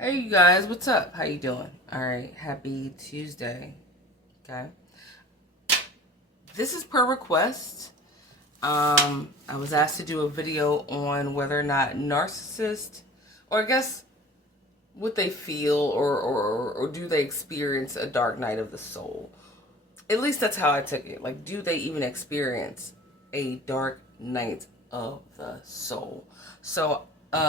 Hey you guys, what's up? How you doing? All right, happy Tuesday. Okay. This is per request. I was asked to do a video on whether or not narcissists, or I guess what they feel, or do they experience a dark night of the soul? At least that's how I took it. Like, do they even experience a dark night of the soul? So,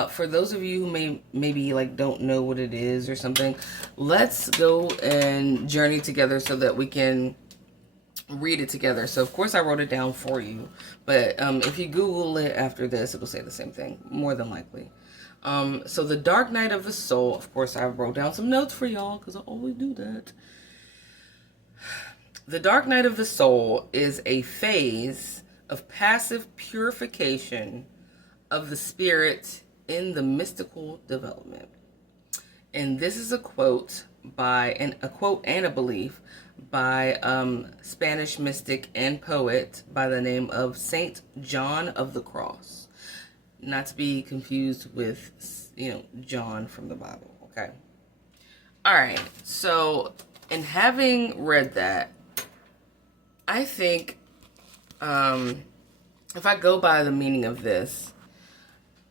for those of you who maybe like don't know what it is or something, let's go and journey together so that we can read it together. So, of course, I wrote it down for you, but if you Google it after this, it'll say the same thing, more than likely. So, the dark night of the soul. Of course, I wrote down some notes for y'all because I always do that. The dark night of the soul is a phase of passive purification of the spirit in the mystical development. And this is a quote and a belief by Spanish mystic and poet by the name of Saint John of the Cross. Not to be confused with, John from the Bible. Okay. All right. So, in having read that, I think if I go by the meaning of this,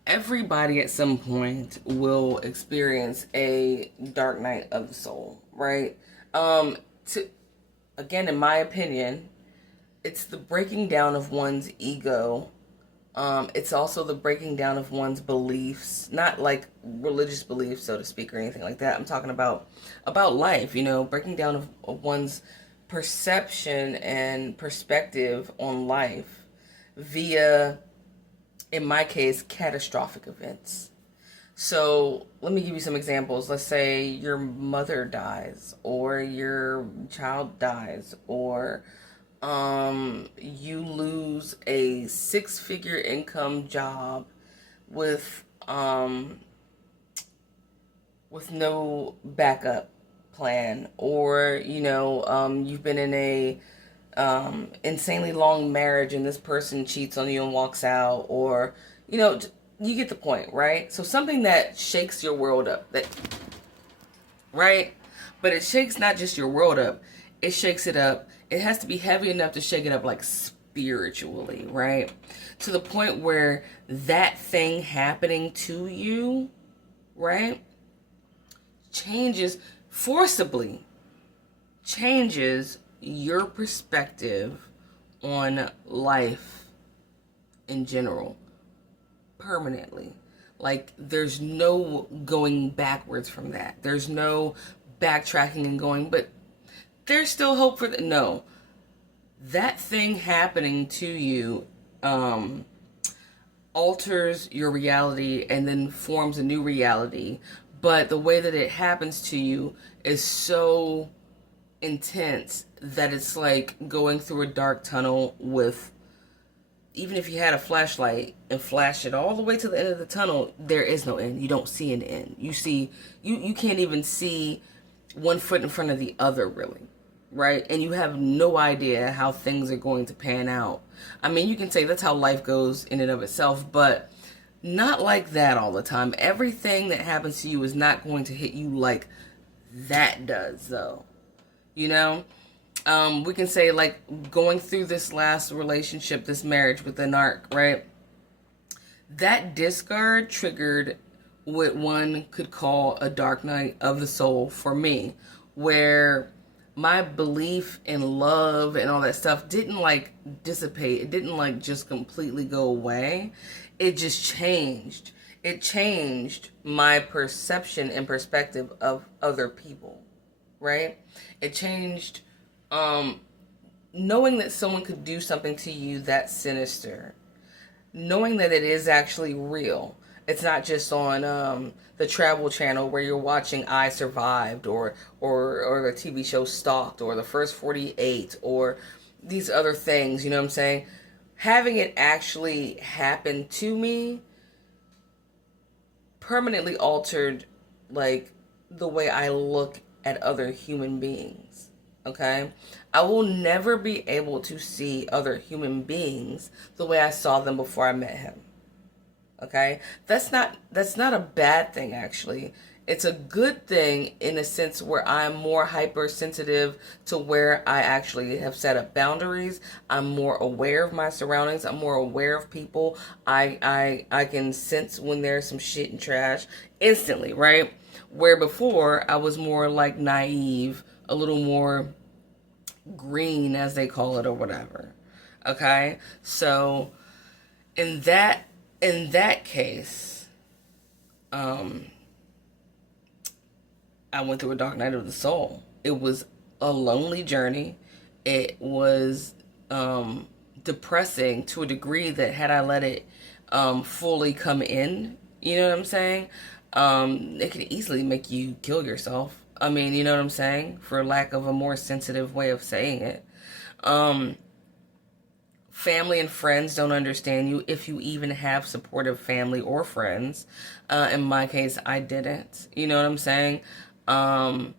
everybody at some point will experience a dark night of the soul, right? Again, in my opinion, it's the breaking down of one's ego. It's also the breaking down of one's beliefs, not like religious beliefs, so to speak, or anything like that. I'm talking about life, breaking down of one's perception and perspective on life via, in my case, catastrophic events. So let me give you some examples. Let's say your mother dies, or your child dies, or you lose a six-figure income job with no backup plan, or you've been in a insanely long marriage and this person cheats on you and walks out, or you get the point, right? So something that shakes your world up, right? But it shakes not just your world up, it shakes it up. It has to be heavy enough to shake it up, like spiritually, right? To the point where that thing happening to you, right, forcibly changes your perspective on life in general, permanently. Like, there's no going backwards from that. There's no backtracking and going, but there's still hope for no. That thing happening to you alters your reality and then forms a new reality. But the way that it happens to you is so intense that it's like going through a dark tunnel with, even if you had a flashlight and flash it all the way to the end of the tunnel, there is no end. You don't see an end. You can't even see one foot in front of the other, really, right? And you have no idea how things are going to pan out. I mean, you can say that's how life goes in and of itself, but not like that all the time. Everything that happens to you is not going to hit you like that does, though. We can say, like, going through this last relationship, this marriage with the narc, right? That discard triggered what one could call a dark night of the soul for me, where my belief in love and all that stuff didn't like dissipate. It didn't like just completely go away. It just changed. It changed my perception and perspective of other people, right? It changed knowing that someone could do something to you that sinister, knowing that it is actually real. It's not just on the Travel Channel where you're watching I Survived, or the TV show Stalked, or the First 48, or these other things, you know what I'm saying? Having it actually happen to me permanently altered, like, the way I look at other human beings. Okay? I will never be able to see other human beings the way I saw them before I met him. Okay? That's not a bad thing, actually. It's a good thing in a sense where I'm more hypersensitive to where I actually have set up boundaries. I'm more aware of my surroundings. I'm more aware of people. I can sense when there's some shit and trash instantly, right? Where before I was more like naive, a little more green as they call it or whatever. Okay? So in that case, I went through a dark night of the soul. It was a lonely journey. It was depressing to a degree that had I let it fully come in, you know what I'm saying? It could easily make you kill yourself. I mean, you know what I'm saying? For lack of a more sensitive way of saying it. Family and friends don't understand you if you even have supportive family or friends. In my case, I didn't. You know what I'm saying? Not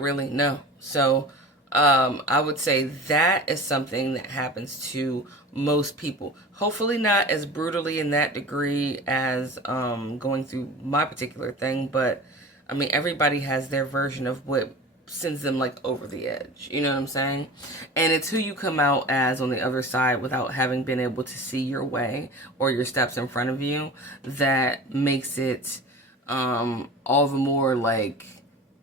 really, no. So, I would say that is something that happens to most people. Hopefully not as brutally in that degree as going through my particular thing, but I mean, everybody has their version of what sends them like over the edge. You know what I'm saying? And it's who you come out as on the other side without having been able to see your way or your steps in front of you that makes it all the more like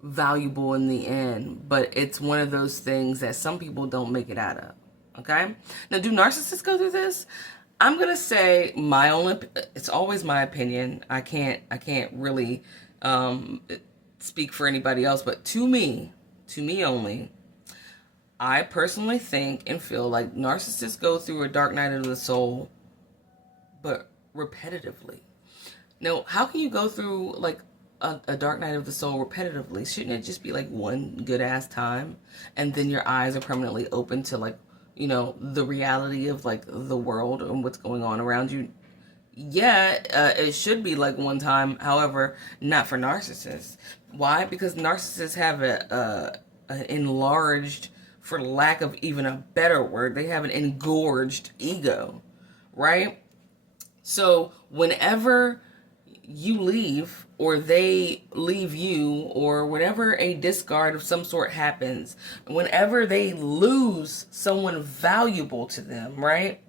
valuable in the end. But it's one of those things that some people don't make it out of. Okay? Now, do narcissists go through this? I'm gonna say my own. It's always my opinion. I can't really speak for anybody else. But to me only, I personally think and feel like narcissists go through a dark night of the soul, but repetitively. Now, how can you go through like a dark night of the soul repetitively? Shouldn't it just be like one good ass time, and then your eyes are permanently open to like, you know, the reality of like the world and what's going on around you? Yeah, it should be like one time. However, not for narcissists. Why? Because narcissists have an enlarged, for lack of even a better word, they have an engorged ego, right? So whenever you leave or they leave you or whenever a discard of some sort happens, whenever they lose someone valuable to them, right?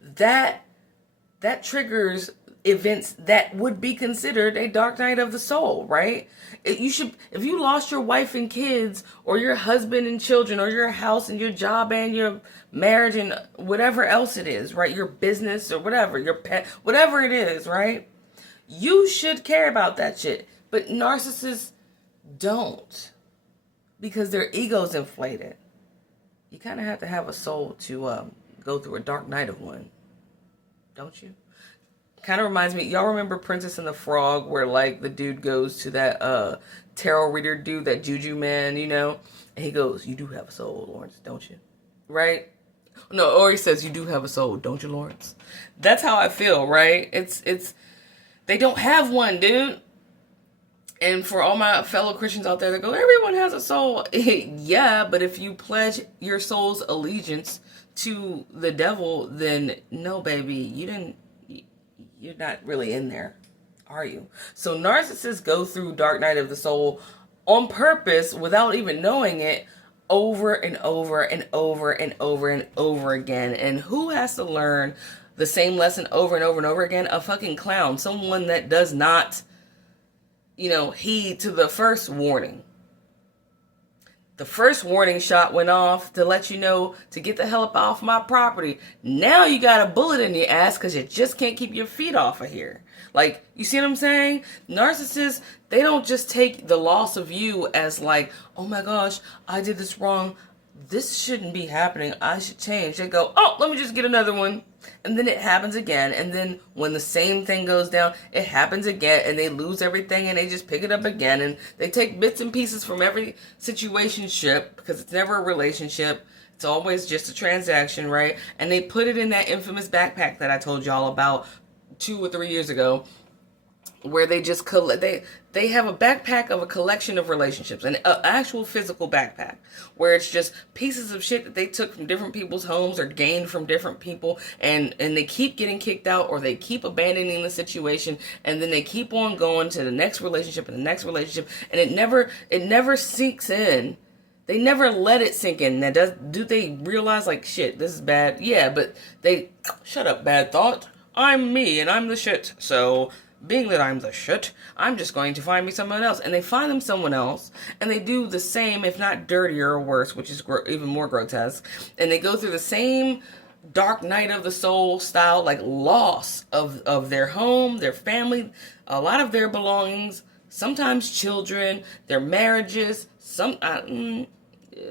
That triggers events that would be considered a dark night of the soul, right? You should, if you lost your wife and kids or your husband and children or your house and your job and your marriage and whatever else it is, right? Your business or whatever, your pet, whatever it is, right? You should care about that shit. But narcissists don't, because their ego's inflated. You kind of have to have a soul to go through a dark night of one, don't you? Kind of reminds me, y'all remember Princess and the Frog, where like the dude goes to that tarot reader dude, that juju man, you know, and he goes, "You do have a soul, Lawrence, don't you?" Right? No, or he says, "You do have a soul, don't you, Lawrence?" That's how I feel, right? It's they don't have one, dude. And for all my fellow Christians out there that go, everyone has a soul. Yeah, but if you pledge your soul's allegiance to the devil, then no, baby, you're not really in there, are you? So narcissists go through dark night of the soul on purpose without even knowing it, over and over and over and over and over again. And who has to learn the same lesson over and over and over again? A fucking clown. Someone that does not, you know, heed to the first warning. The first warning shot went off to let you know to get the hell up off my property. Now you got a bullet in your ass because you just can't keep your feet off of here. Like, you see what I'm saying? Narcissists, they don't just take the loss of you as like, oh my gosh, I did this wrong. This shouldn't be happening. I should change. They go, oh, let me just get another one. And then it happens again. And then when the same thing goes down, it happens again. And they lose everything and they just pick it up again. And they take bits and pieces from every situationship, because it's never a relationship. It's always just a transaction, right? And they put it in that infamous backpack that I told y'all about 2 or 3 years ago, where they just collect. They have a backpack of a collection of relationships, an actual physical backpack, where it's just pieces of shit that they took from different people's homes or gained from different people, and they keep getting kicked out, or they keep abandoning the situation, and then they keep on going to the next relationship and the next relationship, and it never sinks in. They never let it sink in. Now, do they realize, like, shit, this is bad? Yeah, but they, shut up, bad thought. I'm me, and I'm the shit. So, being that I'm the shit, I'm just going to find me someone else. And they find them someone else, and they do the same, if not dirtier or worse, which is even more grotesque. And they go through the same dark night of the soul style, like, loss of their home, their family, a lot of their belongings, sometimes children, their marriages,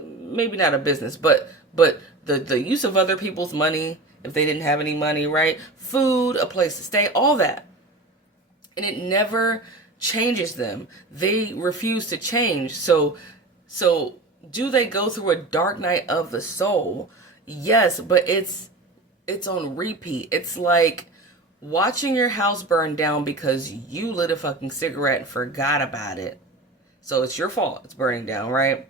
maybe not a business, but the use of other people's money, if they didn't have any money, right? Food, a place to stay, all that. And it never changes them. They refuse to change. So do they go through a dark night of the soul? Yes, but it's on repeat. It's like watching your house burn down because you lit a fucking cigarette and forgot about it. So it's your fault it's burning down, right?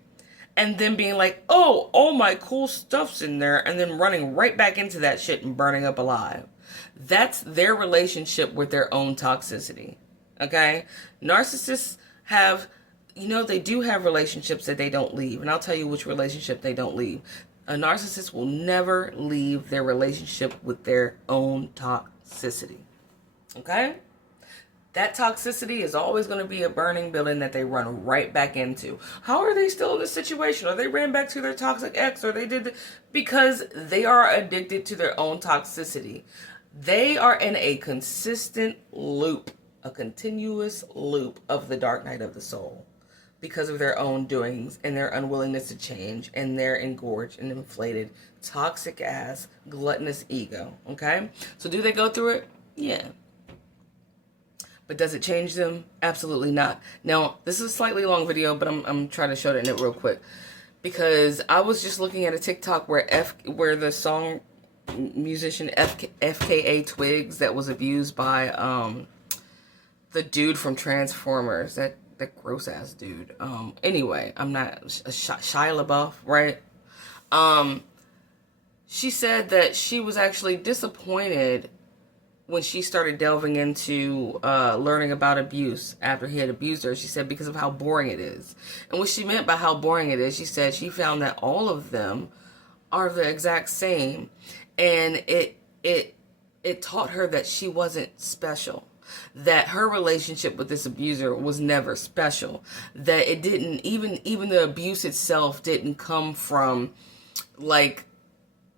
And then being like, oh, all my cool stuff's in there, and then running right back into that shit and burning up alive. That's their relationship with their own toxicity. Okay? Narcissists have, they do have relationships that they don't leave. And I'll tell you which relationship they don't leave. A narcissist will never leave their relationship with their own toxicity. Okay? That toxicity is always going to be a burning building that they run right back into. How are they still in this situation? Or they ran back to their toxic ex, or they did because they are addicted to their own toxicity. They are in a consistent loop, a continuous loop of the dark night of the soul because of their own doings and their unwillingness to change and their engorged and inflated toxic ass gluttonous ego. Okay? So do they go through it? Yeah. But does it change them? Absolutely not. Now, this is a slightly long video, but I'm trying to show it in it real quick. Because I was just looking at a TikTok where the song musician FKA Twigs that was abused by the dude from Transformers. That gross ass dude. Anyway, I'm not Shia LaBeouf, right? She said that she was actually disappointed when she started delving into learning about abuse after he had abused her. She said because of how boring it is. And what she meant by how boring it is, she said she found that all of them are the exact same. And it taught her that she wasn't special. That her relationship with this abuser was never special. That it didn't, even the abuse itself didn't come from like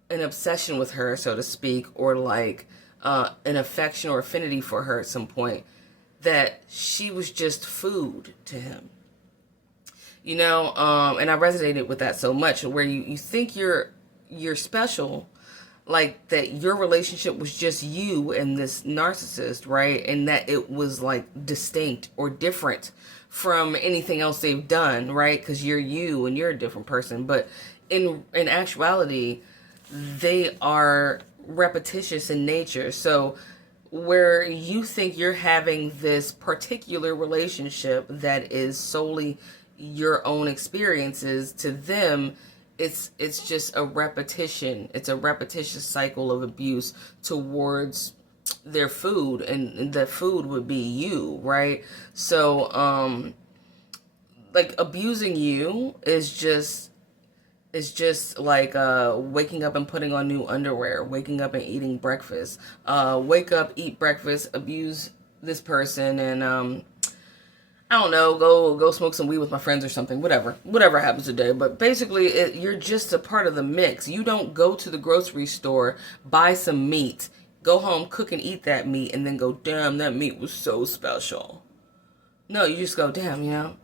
an obsession with her, so to speak, or like an affection or affinity for her at some point, that she was just food to him. And I resonated with that so much, where you think you're special, like that your relationship was just you and this narcissist, right? And that it was like distinct or different from anything else they've done, right? Because you're you and you're a different person. But in actuality, they are repetitious in nature. So where you think you're having this particular relationship that is solely your own experiences, to them it's just a repetition. It's a repetitious cycle of abuse towards their food, and the food would be you, right? So like abusing you is just like waking up and putting on new underwear, waking up and eating breakfast, wake up, eat breakfast, abuse this person, and I don't know, go smoke some weed with my friends or something, whatever happens today. But basically, you're just a part of the mix. You don't go to the grocery store, buy some meat, go home, cook and eat that meat, and then go, damn, that meat was so special. No, you just go, damn,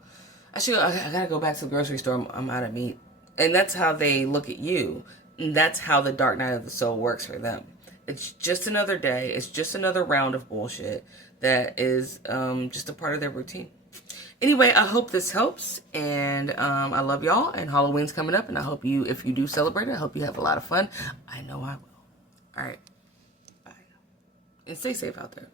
I gotta go back to the grocery store, I'm out of meat. And that's how they look at you. And that's how the dark night of the soul works for them. It's just another day. It's just another round of bullshit that is just a part of their routine. Anyway, I hope this helps. And I love y'all. And Halloween's coming up. And I hope if you do celebrate it, I hope you have a lot of fun. I know I will. All right. Bye. And stay safe out there.